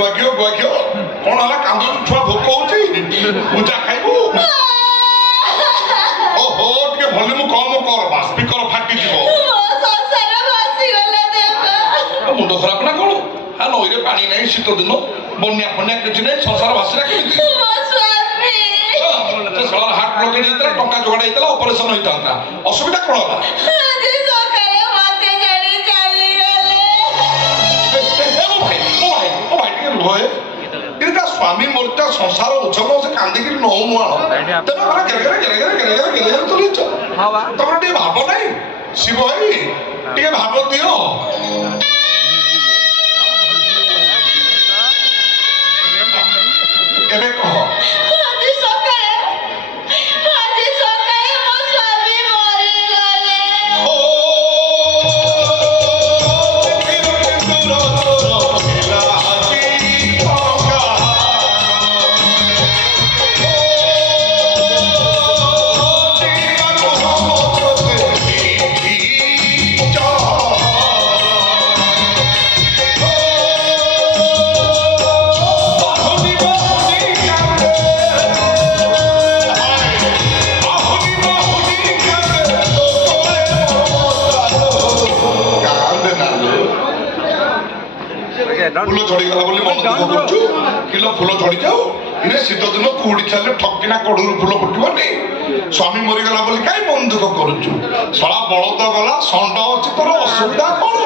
ଗୁଆଘିଅ କଣ ହେଲା କାନ୍ଦୁଛୁ ଛୁଆ ଭୋକ ହଉଛି ପୂଜା ଖାଇବୁ ଓହୋ ଟିକେ ଭଲ୍ୟୁମ କମ କର ବା ସ୍ପିକର ଫାଟିଯିବ ମୁଣ୍ଡ ଖରାପ ନା କଣ ନଈରେ ପାଣି ନାହିଁ ଶୀତ ଦିନ ବନ୍ୟା ଫନ୍ୟା କିଛି ନାହିଁ ସଂସାର ଭାସିଲା କେମିତି ହାର୍ଟ ବ୍ଲକେଜ ହେଇଥିଲା ଟଙ୍କା ଯୋଗାଡ଼ ହେଇଥିଲା ଅପରେସନ ହେଇଥାନ୍ତା ଅସୁବିଧା କଣ ହେଲା ସ୍ୱାମୀ ମୋର୍ଟା ସଂସାର ଉଚ୍ଛବ ସେ କାନ୍ଦିକିରି ନଉ ମୁଆଣ ତେଣୁ ତମର ଟିକେ ଭାବ ନାହିଁ ଶିବ ଭାଇ ଟିକେ ଭାବ ଦିଅ ଏବେ କହ फूल झड़गला बोली मन दुख करछु किलो फूल झड़ी जाऊ इने शीत दिन कुड़ी छाले ठकिना कड़ूर फूल फुटबनी स्वामी मरी गला बोली काई मन दुख करछु सळा बळद गला संड अछि तोर असुविधा कोन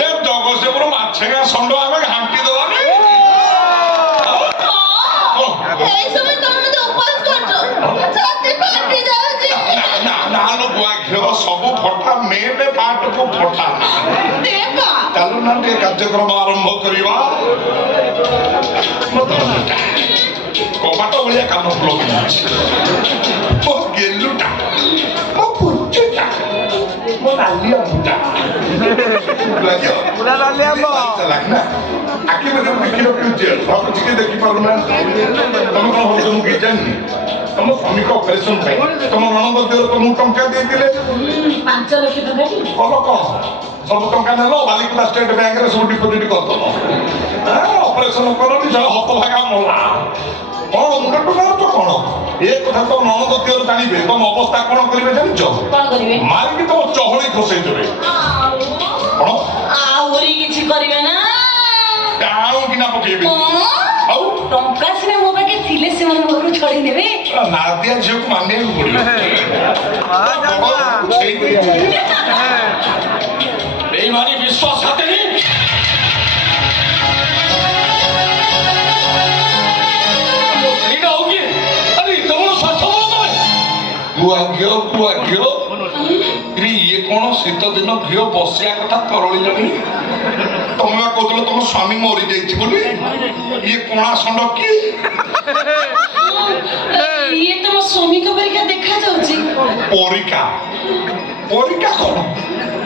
रे जगसेपुर माछेगा संड आमे घांटी दवा नै ए समय तुम मते उपवास करछो छाती फाटी जाउची ना ना लो बुआ घेव सब फटा मेने पाट को फटा देखा चलो ना टे कार्यक्रम आरंभ करिवा कपाट बलिया काम फ्लो ओ गेलुटा ओ पुच्चुटा ओ लालिया मुटा लालिया पूरा लालिया मो चला ना आके मते देखिलो कि भाग चिके देखि पारु ना तुम कोन हो तुम की जानि तुम स्वामी को ऑपरेशन भाई तुम ननद देर को मु टंका दे दिले 5 लाख टका कोन को सब टंका नेलो बालिकुला स्टेट बैंक रे सब डिपोजिट करतो ऑपरेशन करनी जा हत भागा मोला कोन मुंड टका तो कोन एक कथा तो ननद देर जानिबे तुम अवस्था कोन करिवे जानिछो कोन करिवे मारी के तो चहळी खसै देबे कोन आउरी किछि करिवे ना काऊ किना पकेबे आउ टंका सिने मो बाके थिले से मन मोरु छड़ी नेबे नादिया झियो को माने पड़ियो हां जाना बेईमानी विश्वास आते नहीं लीडा होगी अरे तुम सच बोलो कुआ घियो रे ये कौन शीत दिन घियो बसिया कथा तरली लगी तुम कहते तुम स्वामी मरी जाइए बोली ये कोणा संड की ये तुम स्वामी को परिका देखा जाउची परिका परिका कौन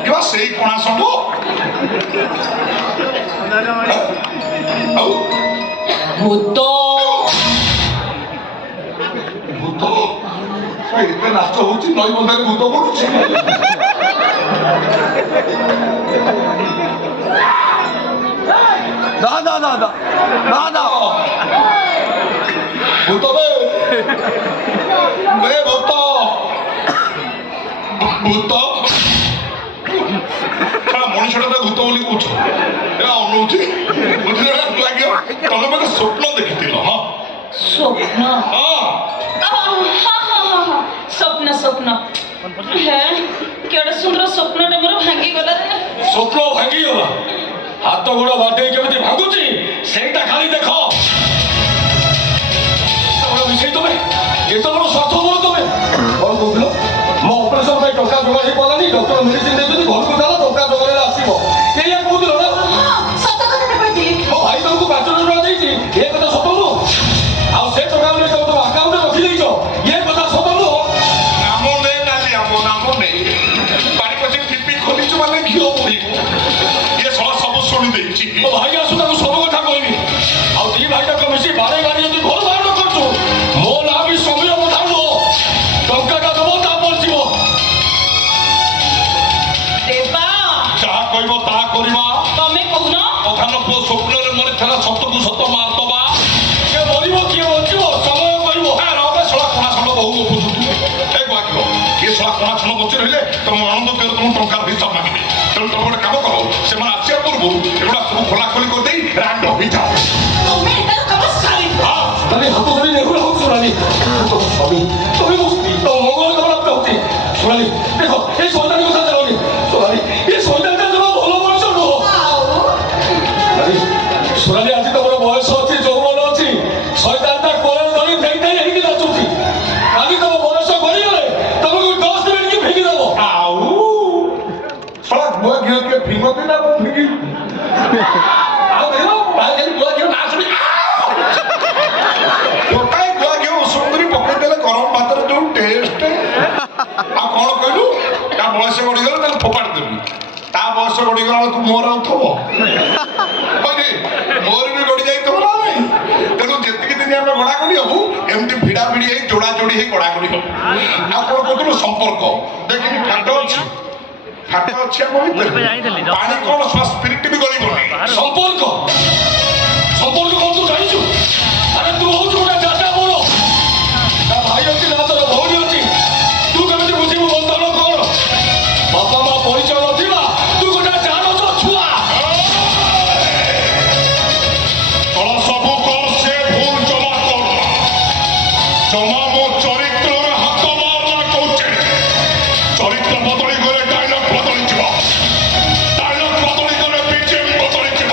क्या सही कोणा संड भूत भूत एते नाच होची नई बंधारे भूत पडुची दादा भूत बे भूत भूत मनुष्यटा भूत बोली कौच अनुची बुझे लगे तुम मैं स्वप्न देखी हाँ स्वप्न स्वप्न स्वप्न केड़ा सुंदर स्वप्नटा मोर भांगी गला स्वप्न भांगी गला हाथ गोड़ बाटे केमिति भागुची सेटा खाली देखो विषय तुम्हें ये तो बड़ स्वार्थ बोल तुम्हें कौन कहल मो ऑपरेशन पे टंका जोड़ा ही पलानी डॉक्टर मेडिसिन देबे घर को जाला टंका जोड़े आसीबो एया कहू ना सत कथा कहती मो भाई तुमको 5,000 टका देइची ए कथा सत नु आ से टका में तो अकाउंट में रखी देइछो ये कथा सत नु नाम ने नाली हमो नाम ने पानी पछे टिपी खोलिछु माने घियो पड़िबो ये सब शुणी देइची मो भाई आसु ताको सब कथा कहबी आ दी भाई तक मिसी बारे बारे जदी घर बाहर करछु मो ना भी समय बतालो टंका का दबो ता पर जीवो ବସି ରହିଲେ ତମ ଆନନ୍ଦ ଦେହ ତମ ଟଙ୍କାର ହିସାବ ମାଗିବେ। ତେଣୁ ତମେ ଗୋଟେ କାମ କର, ସେମାନେ ଆସିବା ପୂର୍ବରୁ ଏଗୁଡ଼ା ସବୁ ଖୋଲାଖୋଲି କରିଦେଇ ରାଣ୍ଡ ହେଇଯାଅ। ତମେ ଏଟାର କାମ ସାରିବ। সোনালি হাত ধরে নেহুলা হোক সোনালি স্বামী তুমি মঙ্গল কামনা হচ্ছে সোনালি দেখো এই সন্তানের কথা জানি সোনালি এই সন্তানটা তোমার ভালো মানুষ নহ সোনালি সোনালি আজ তোমার বয়স আছে যৌবন আছে শয়তানটা কোলের ধরে ভেঙে ভেঙে যাচ্ছি আগে তোমার বয়স গড়িগলে তোমাকে 10 মিনিট কি ভেঙে দেবো আউ শলা বুয়া গিয়ে ভিঙতে না ভিঙি ଆଉ ଦେଖ ବାହାରେ ବୁଆ କେউ ନା ଶୁଣି ଗୋଟାଏ ଗୁଆ ଘିଅ ଉଷୁମ କରି ପକେଇଦେଲେ ଗରମ ଭାତର ଯୋଉ ଟେଷ୍ଟ। ଆଉ କଣ କହିଲୁ, ତା ବୟସ ଗଡ଼ିଗଲେ ତାକୁ ଫୋପାଡ଼ି ଦେବି। ତା ବୟସ ଗଡ଼ିଗଲା ବେଳକୁ ମୋର ଆଉ ଥବ ମୋର ବି ଗଡ଼ି ଯାଇଥିବ ନା ନାଇଁ। ତେଣୁ ଯେତିକି ଦିନ ଆମେ ଗଡ଼ାଗଡ଼ି ହବୁ ଏମିତି ଭିଡ଼ା ଭିଡ଼ି ହେଇ ଯୋଡ଼ା ଯୋଡ଼ି ହେଇ ଗଡ଼ାଗଡ଼ି ହବୁ। ଆଉ କଣ କହୁଥିଲୁ ସମ୍ପର୍କ ଦେଖିନି ଫାଟ ଅଛି ଫାଟ ଅଛି ଆମ ଭିତରେ ପାଣି କଣ ସ୍ପିରିଟ ବି ଗଳିବନି। সম্পর্ক সম্পর্ক কত জানিছো আরে তুই হচ্ছে গোটা চাচা বড় না ভাই আছে না তোর ভৌরি আছে তুই কেমন বুঝিবু বন্ধন কর বাপা মা পরিচয় নথিবা তুই গোটা জানো তো ছুয়া ତଳ ସବୁ କର ସେ ଭୁଲ ଜମା କର ଜମା ମୋ ଚରିତ୍ରରେ ହାତ ମାରନା କହୁଛେ। ଚରିତ୍ର ବଦଳି ଗଲେ ଡାଇଲଗ ବଦଳିଯିବ, ଡାଇଲଗ ବଦଳି ଗଲେ ବିଜିଏମ୍ ବଦଳିଯିବ,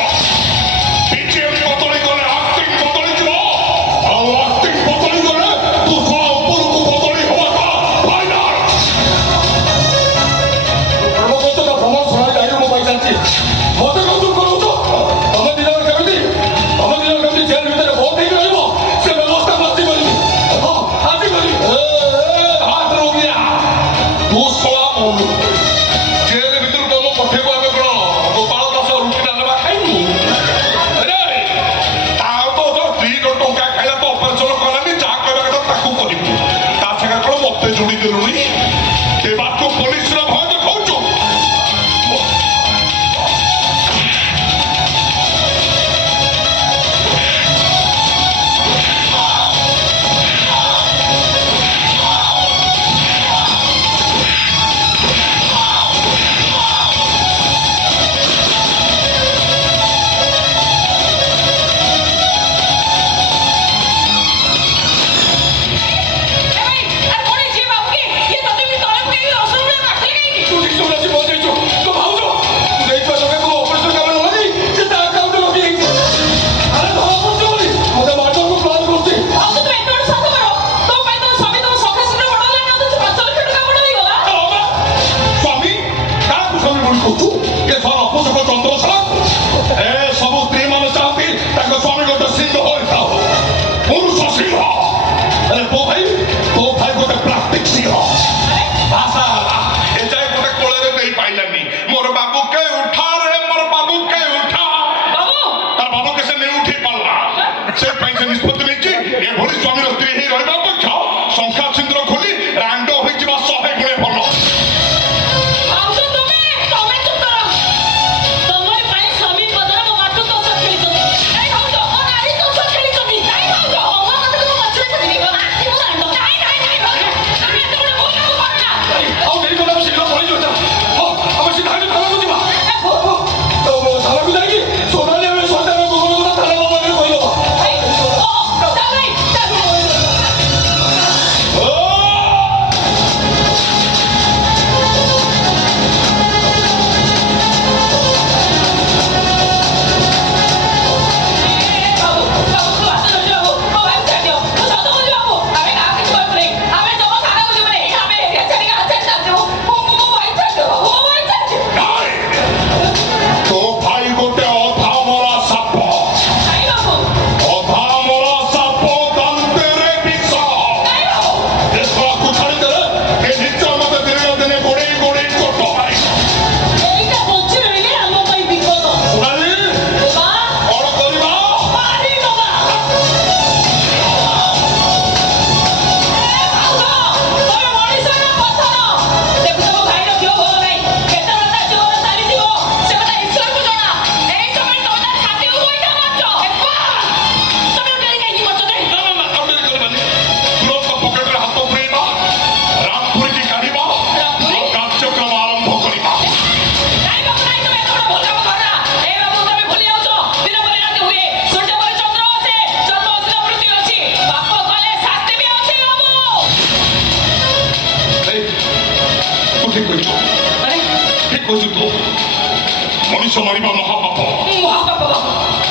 ମାରିବା ମହାପାପ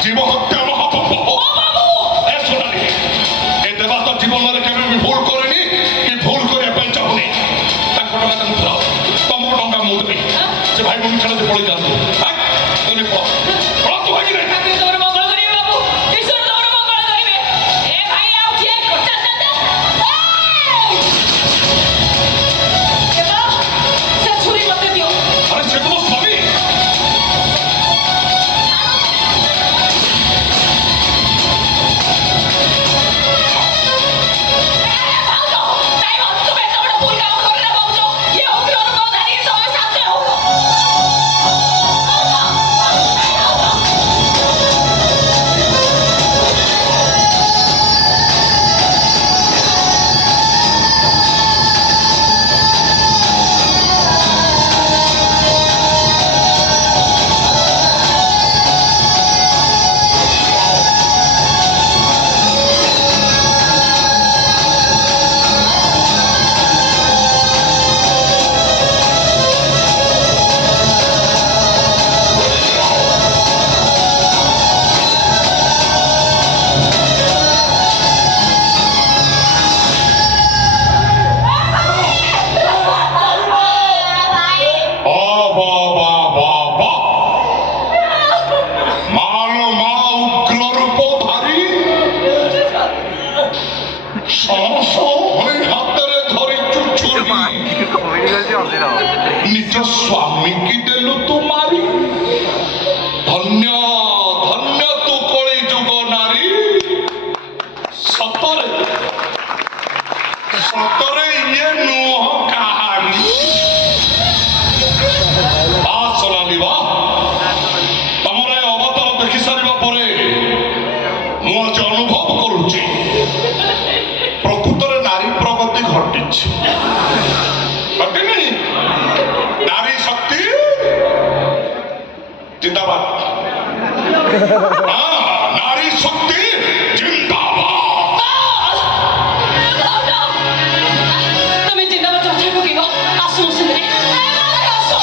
ଜୀବ ହତ୍ୟା ମହାପାପ ଏ ଶୁଣନି ଏ ଦେବା ତ ଜୀବନରେ କେବେ ବି ଭୁଲ କରେନି କି ଭୁଲ କରିବା ପାଇଁ ଚାହୁଁନି ତାଙ୍କ ଟଙ୍କା ତାଙ୍କୁ ଫେରାଅ ତମକୁ ଟଙ୍କା ମୁଁ ଦେବି ସେ ଭାଇ ଭଉଣୀ ଛାଡ଼ ସେ ପଳେଇ ଯାଆନ୍ତୁ ତୁ ଭାଇ ନାହିଁ ନିଜ ସ୍ୱାମୀକି ଦେଲୁ ତୁ ମାରି ଧନ୍ୟ ଧନ୍ୟ ତୁ କଳି ଯୁଗ ନାରୀ ସତରେ ସତରେ ଇଏ ନୁହଁ କାହାଣୀ ସୋନାଲି ବା ତମର ଏ ଅବତାର ଦେଖି ସାରିବା ପରେ ମୁଁ ଆଜି ଅନୁଭବ କରୁଛି ପ୍ରକୃତରେ ନାରୀ ପ୍ରଗତି ଘଟିଛି घटेनी नारी शक्ति जिंदाबाद नारी शक्ति जिंदाबाद तुम्हें जिंदाबाद चाहते हो कि आसो सुंदरी आसो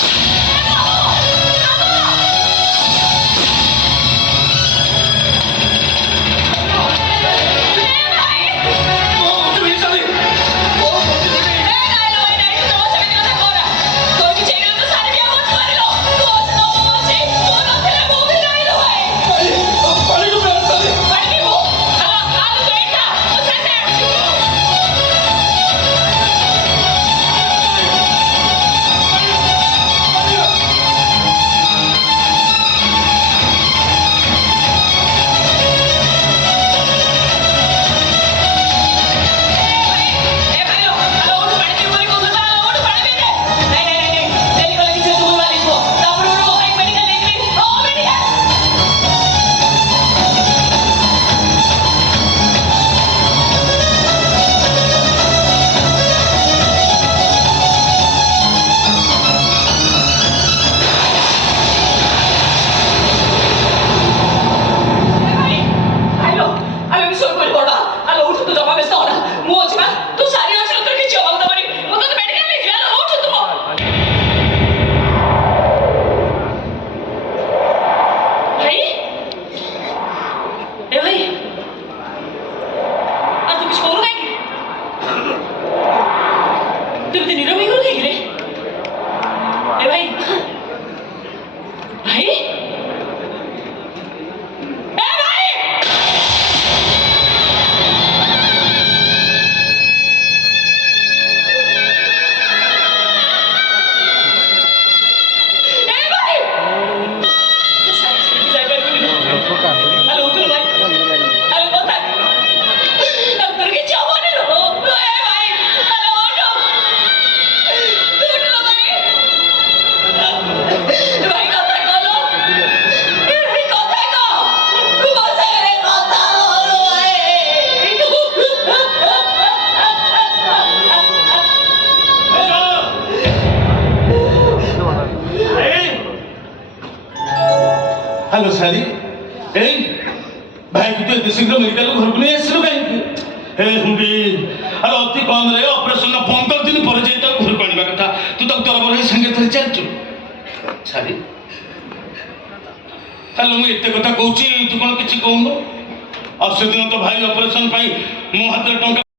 हेलो सारी ए भाई को तो शीघ्र मेडिकल घर को नहीं आसलो कहीं हे हुंडी अरे अति कम रे ऑपरेशन 15 दिन पर जे तक घर को आनिबा कथा तू तक तोर बरे संगे धरि चल सारी ହେଲେ ମୁଁ ଏତେ କଥା କହୁଛି ତୁ କ'ଣ କିଛି କହୁନୁ? ଆଉ ସେଦିନ ତ ଭାଇ ଅପରେସନ ପାଇଁ ମୋ ହାତରେ ଟଙ୍କା